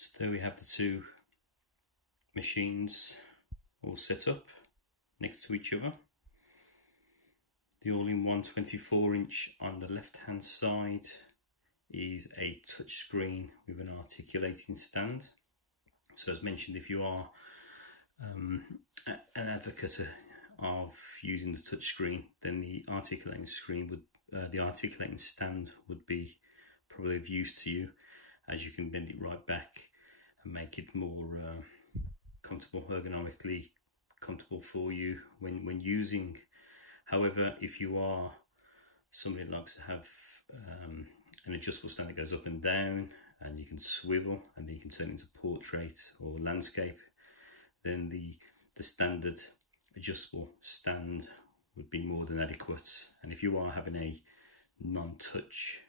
So there we have the two machines all set up next to each other. The all-in-one 24-inch on the left-hand side is a touch screen with an articulating stand. So as mentioned, if you are an advocate of using the touch screen, then the articulating stand would be probably of use to you, as you can bend it right back and make it more comfortable, ergonomically comfortable for you when using. However, if you are somebody that likes to have an adjustable stand that goes up and down, and you can swivel, and then you can turn it into portrait or landscape, then the standard adjustable stand would be more than adequate. And if you are having a non-touch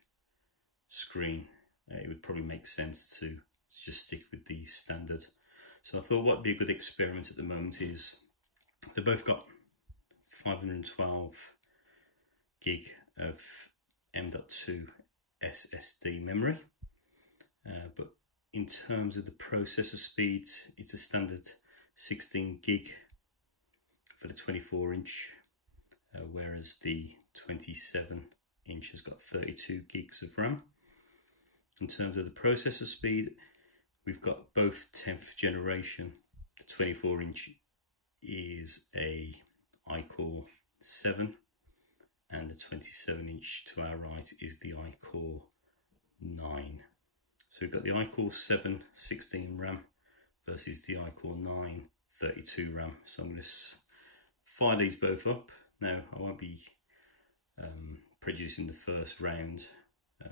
screen, it would probably make sense to just stick with the standard. So I thought what would be a good experiment at the moment is they both got 512 gig of M.2 SSD memory, but in terms of the processor speeds, it's a standard 16 gig for the 24-inch, whereas the 27-inch has got 32 gigs of RAM. In terms of the processor speed, we've got both 10th generation. The 24-inch is a iCore 7, and the 27-inch to our right is the iCore 9. So we've got the iCore 7 16 RAM versus the iCore 9 32 RAM. So I'm going to fire these both up. Now I won't be producing the first round,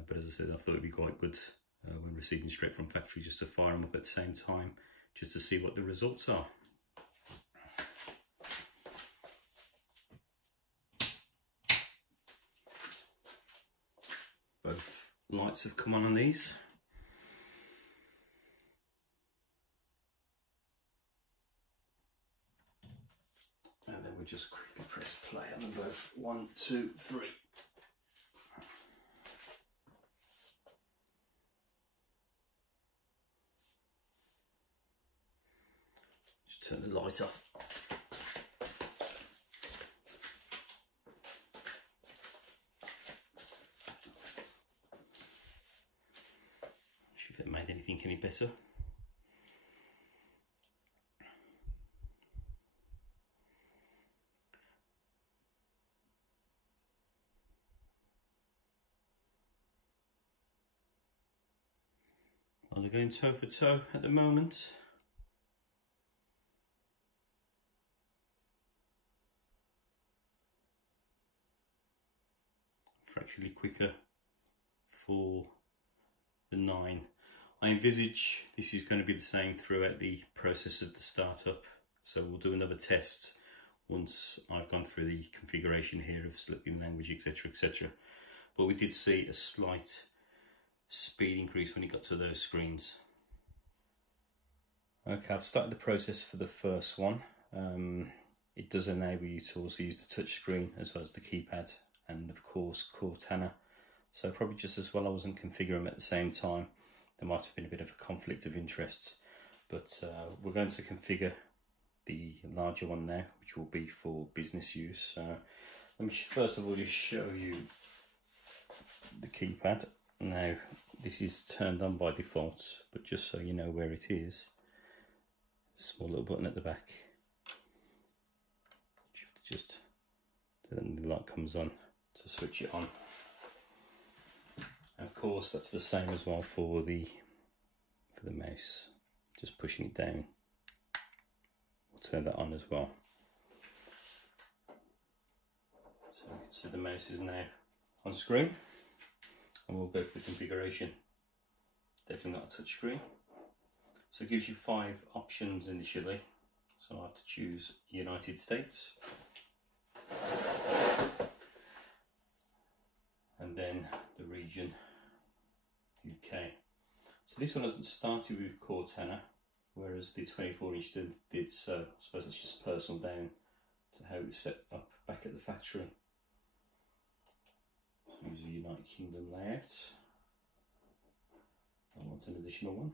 but as I said, I thought it'd be quite good when receiving straight from factory just to fire them up at the same time, just to see what the results are. Both lights have come on these. And then we just quickly press play on them both. 1, 2, 3. Just turn the light off. See if it made anything any better. Well, they're going toe for toe at the moment. Fractionally quicker for the 9. I envisage this is going to be the same throughout the process of the startup, so we'll do another test once I've gone through the configuration here of selecting language, etc, etc. But we did see a slight speed increase when it got to those screens. Okay, I've started the process for the first one. It does enable you to also use the touch screen as well as the keypad, and of course Cortana. So probably just as well I wasn't configuring them at the same time. There might have been a bit of a conflict of interests, but we're going to configure the larger one now, which will be for business use. Let me first of all just show you the keypad. Now this is turned on by default, but just so you know where it is, small little button at the back. You have to just, then the light comes on to switch it on. And of course that's the same as well for the mouse. Just pushing it down will turn that on as well. So you can see the mouse is now on screen, and we'll go for configuration. Definitely not a touch screen. So it gives you 5 options initially. So I have to choose United States, and then the region UK. So this one hasn't started with Cortana, whereas the 24-inch did so. I suppose it's just personal down to how it's set up back at the factory. Use a United Kingdom layout. I want an additional one.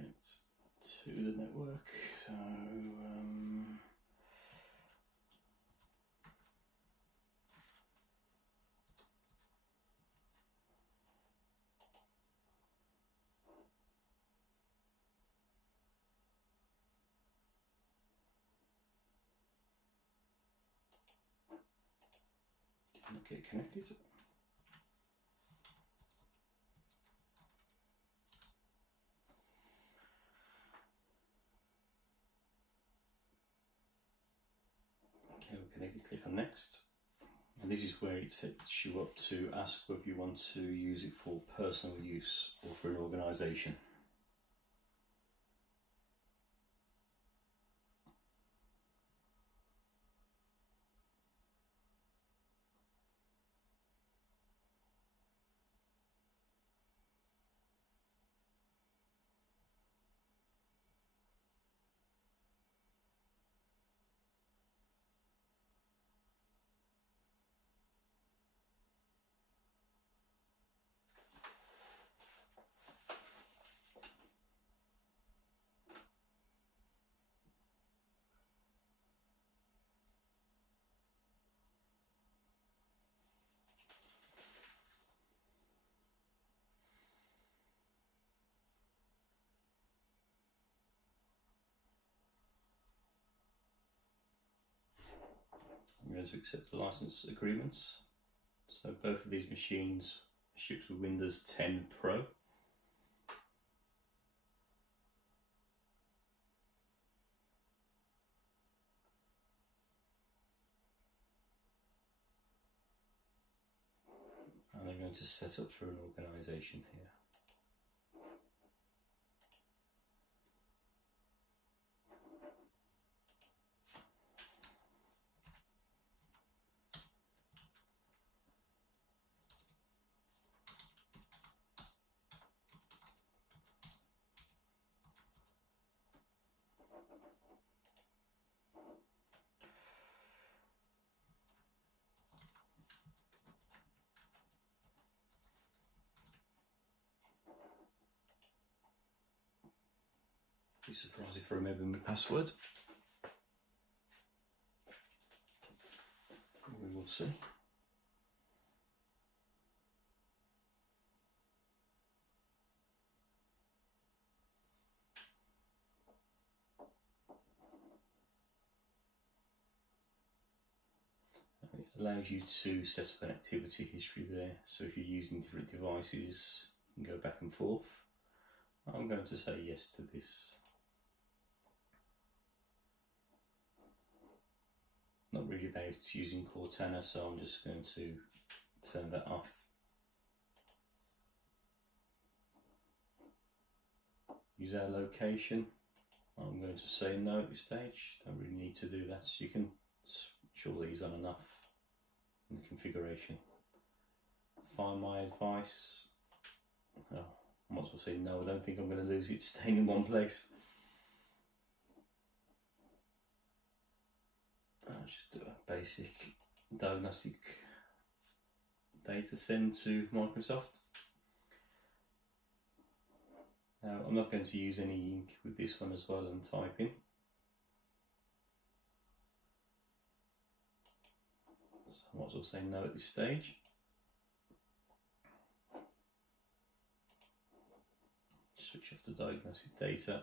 connect to the network. So get connected. Okay, we're connected, click on next. And this is where it sets you up to ask whether you want to use it for personal use or for an organisation. I'm going to accept the license agreements. So both of these machines shipped with Windows 10 Pro. And I'm going to set up for an organisation here. Be surprised if I remember my password. We will see. It allows you to set up an activity history there, so if you're using different devices, you can go back and forth. I'm going to say yes to this. Not really about using Cortana, so I'm just going to turn that off. Use our location. I'm going to say no at this stage. Don't really need to do that. So you can switch all these on and off in the configuration. Find my advice. Oh, I might as well say no. I don't think I'm going to lose it staying in one place. I'll just do a basic diagnostic data send to Microsoft. Now I'm not going to use any ink with this one as well and type in. So I might as well say no at this stage. Switch off the diagnostic data.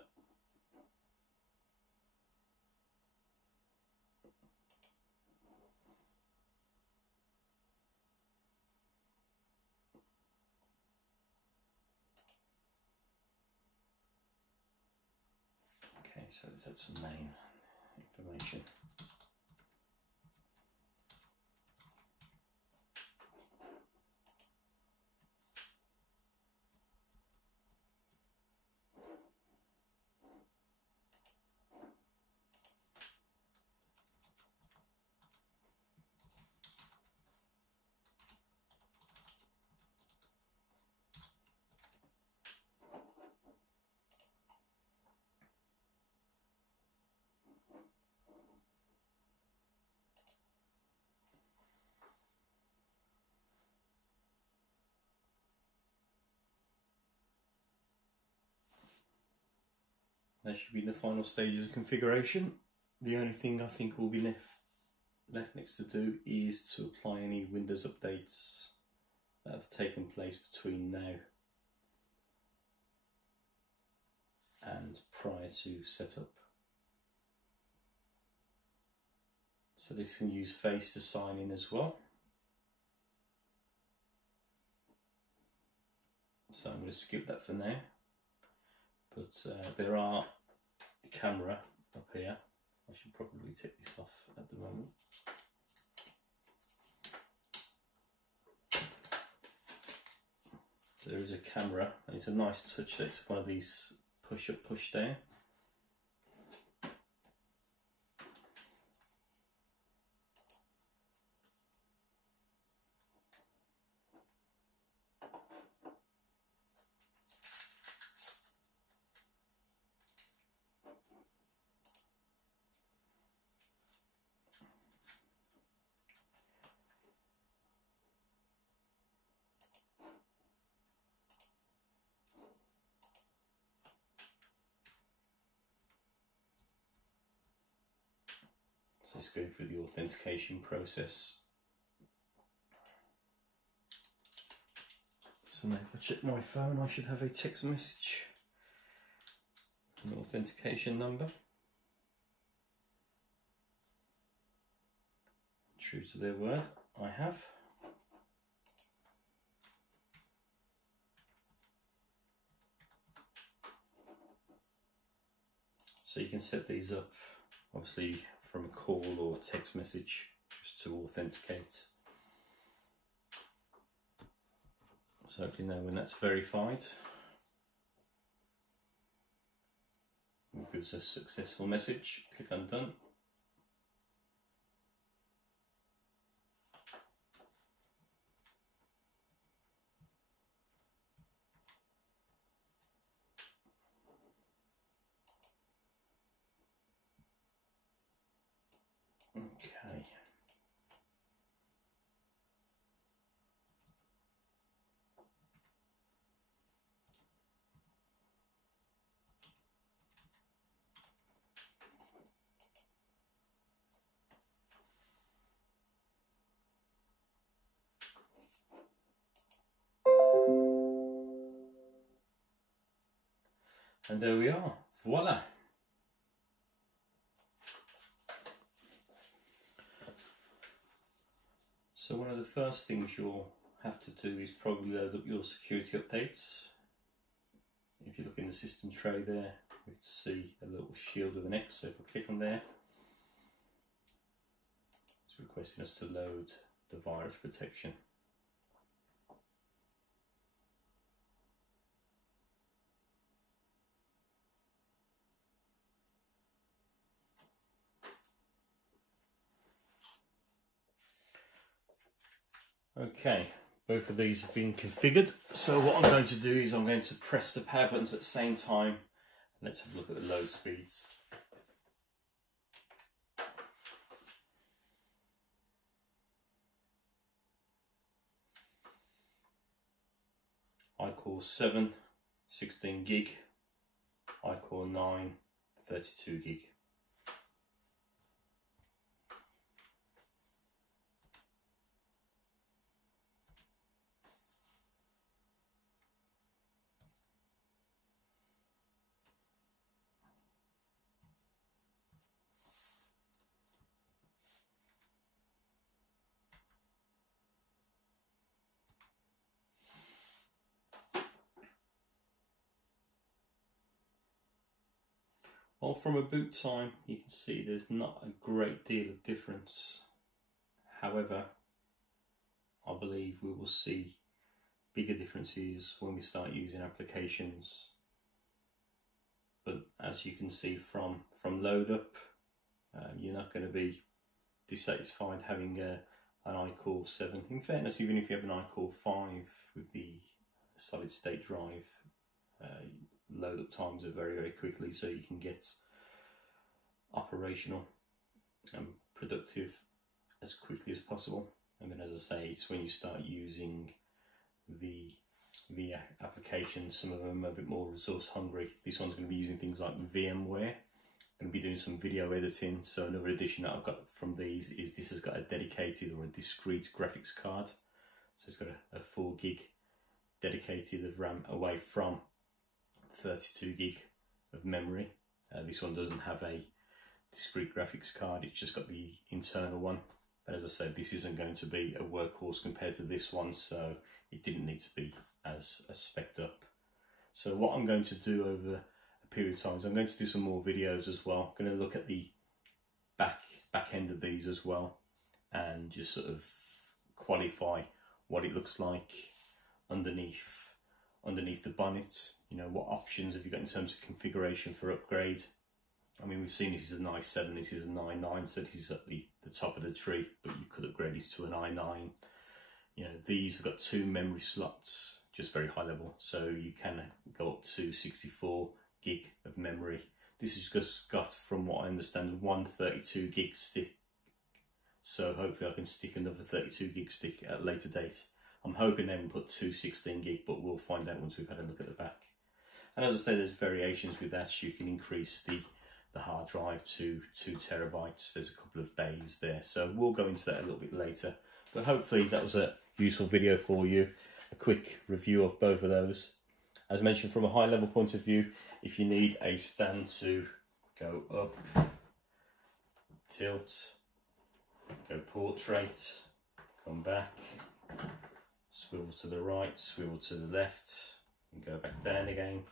So let's add some name information. that should be the final stages of configuration. The only thing I think will be left next to do is to apply any Windows updates that have taken place between now and prior to setup. So this can use Face to sign in as well. So I'm going to skip that for now. But there are a camera up here. I should probably take this off at the moment. So there is a camera, and it's a nice touch that it's one of these push up, push down. So let's go through the authentication process. So now if I check my phone, I should have a text message, an authentication number. True to their word, I have. So you can set these up, obviously, from a call or text message just to authenticate. So hopefully now when that's verified, it gives us a successful message. Click on done. Okay. And there we are. Voila. So one of the first things you'll have to do is probably load up your security updates. If you look in the system tray there, you can see a little shield with an X. So if I click on there, it's requesting us to load the virus protection. Okay, both of these have been configured. So what I'm going to do is I'm going to press the power buttons at the same time. Let's have a look at the load speeds. iCore 7, 16 gig. iCore 9, 32 gig. Well, from a boot time, you can see there's not a great deal of difference. However, I believe we will see bigger differences when we start using applications. But as you can see from load up, you're not going to be dissatisfied having an iCore 7. In fairness, even if you have an iCore 5 with the solid state drive, load up times are very, very quickly, so you can get operational and productive as quickly as possible. And then, as I say, it's when you start using the the applications, some of them are a bit more resource hungry. This one's going to be using things like VMware. I'm going to be doing some video editing. So another addition that I've got from these is this has got a dedicated or a discrete graphics card. So it's got a 4 gig dedicated of RAM away from 32 gig of memory. This one doesn't have a discrete graphics card, it's just got the internal one. But as I said, this isn't going to be a workhorse compared to this one, so it didn't need to be as spec'd up. So what I'm going to do over a period of time is I'm going to do some more videos as well. I'm going to look at the back end of these as well, and just sort of qualify what it looks like underneath the bonnet. You know, what options have you got in terms of configuration for upgrade? I mean, we've seen this is an i7, this is an i9, so this is at the top of the tree, but you could upgrade this to an i9. You know, these have got 2 memory slots, just very high level, so you can go up to 64 gig of memory. This has just got, from what I understand, 1 32 gig stick, so hopefully I can stick another 32 gig stick at a later date. I'm hoping they will put 2 16 gig, but we'll find out once we've had a look at the back. And as I say, there's variations with that. You can increase the hard drive to 2 terabytes. There's a couple of bays there, so we'll go into that a little bit later. But hopefully that was a useful video for you, a quick review of both of those. As mentioned, from a high level point of view, if you need a stand to go up, tilt, go portrait, come back, swivel to the right, swivel to the left, and go back down again.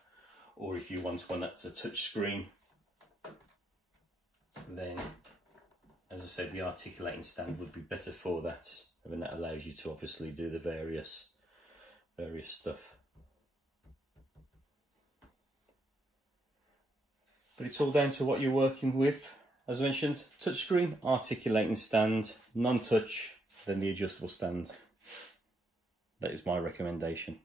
Or if you want one that's a touch screen, then, as I said, the articulating stand would be better for that, and then that allows you to obviously do the various stuff. But it's all down to what you're working with. As I mentioned, touchscreen, articulating stand, non-touch, then the adjustable stand. That is my recommendation.